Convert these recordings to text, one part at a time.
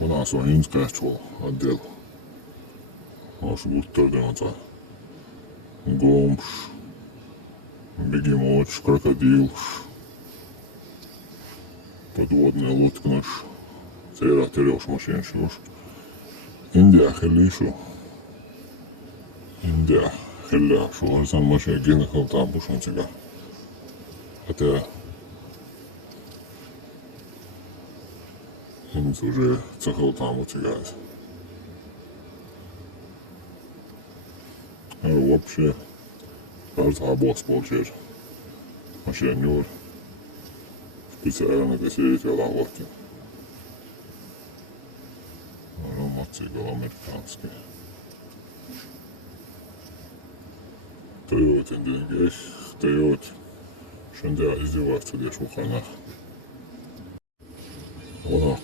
Ondan sonra inskaçol отдел. Маршруттардан гомш, бегемоч, крокодилш, подводная лодка наш, цейра тереш машиншуш. Индия хелишу, Индия хеляшу, арзан машин генахал там бушон сега. Это Инц уже цахал там у тебя. А вообще, каждый босс получает. Машинер специально косеет лавки. Мотоцикл американский. Toyota деньги, Toyota. Шунда издеваться лишь уханах.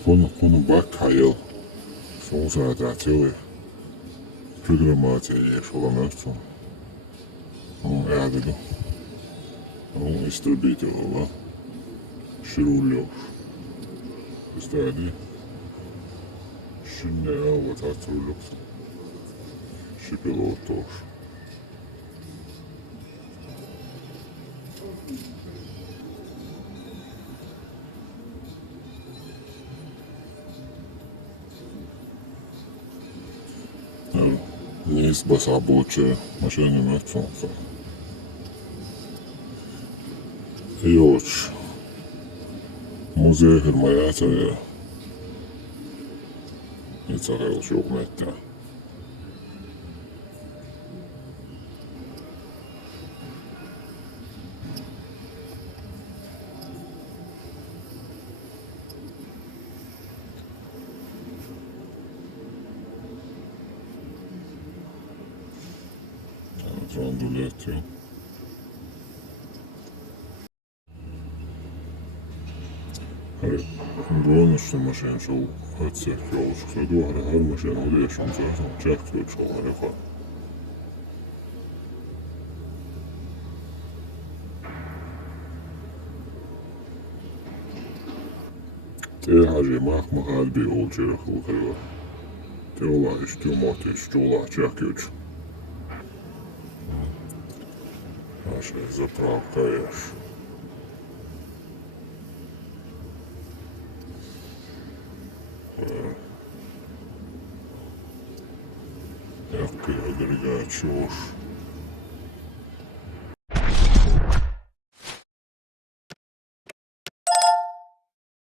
Кonu bak hayal. Son zaten tele. Programmatiğe yaşalamıyorsun. Onun erdeli. Onun istabiti olan. Şirulyor. İstedi. Şimdi evet hatırlıyorsun. Şüpheli otur. Низ басабоче, машина мертвца. Йоч. Музей Гермаятая. И царел шукметта. Рандулетью. Бонусный машин шоу от всех елочек. Садуара, гар машин улешим, зато чахтю шоу ареха. Те хажи мах махальби олчерах лухева. Те олаиш, те мотиш, те олах чахтюч. Наша заправка еш. Як передвигає чуш.